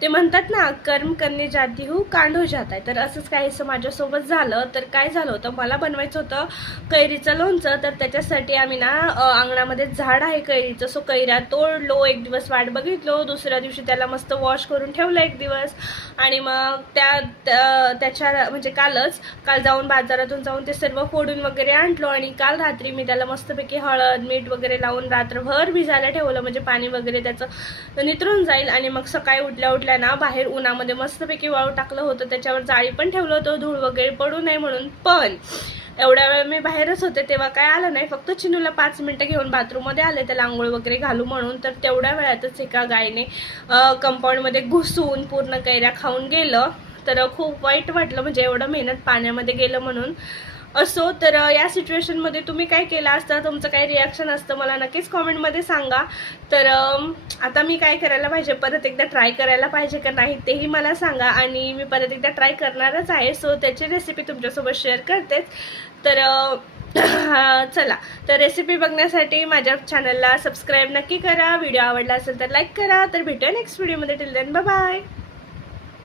ते म्हणतात ना, कर्म करणे जाती हूँ कांड हो जाता है. तर असंच काहीसं माझ्यासोबत झालं. तर काय झालं होतं, मला बनवायचं होतं कैरीचं लोणचं. तर त्याच्यासाठी आम्ही ना अंगणामध्ये झाड आहे कैरीचं, सो कैऱ्या तोडलो, एक दिवस वाट बघितलो, दुसऱ्या दिवशी त्याला मस्त वॉश करून ठेवलं एक दिवस, आणि मग त्याच्या म्हणजे काल जाऊन बाजारातून जाऊन ते सर्व फोडून वगैरे आणलो, आणि काल रात्री मी त्याला मस्तपैकी हळद मीठ वगैरे लावून रात्रभर भिजायला ठेवलं, म्हणजे पाणी वगैरे त्याचं नितरून जाईल. आणि मग सकाळी उठल्या ना बाहेर उन्हामध्ये मस्तपैकी वाळू टाकलं होतं, त्याच्यावर जाळी पण ठेवलं होतं धूळ वगैरे पडू नये म्हणून. पण एवढ्या वेळ मी बाहेरच होते तेव्हा काय आलं नाही, फक्त चिनूला 5 मिनिटं घेऊन बाथरूममध्ये आले त्याला आंघोळ वगैरे घालू म्हणून. तर तेवढ्या वेळातच एका गायीने कंपाऊंडमध्ये घुसून पूर्ण कैऱ्या खाऊन गेलं. तर खूप वाईट वाटलं, म्हणजे एवढं मेहनत पाण्यामध्ये गेलं म्हणून. असो, तर या सिच्युएशनमध्ये तुम्ही काय केलं असतं, तुमचं काय रिॲक्शन असतं मला नक्कीच कॉमेंटमध्ये सांगा. तर आता मी काय करायला पाहिजे, परत एकदा ट्राय करायला पाहिजे का नाही तेही मला सांगा, आणि मी परत एकदा ट्राय करणारच आहे. सो त्याची रेसिपी तुमच्यासोबत शेअर करतेच. तर चला, तर रेसिपी बघण्यासाठी माझ्या चॅनलला सबस्क्राईब नक्की करा. व्हिडिओ आवडला असेल तर लाईक करा. तर भेटूया नेक्स्ट व्हिडिओमध्ये. Till then bye bye.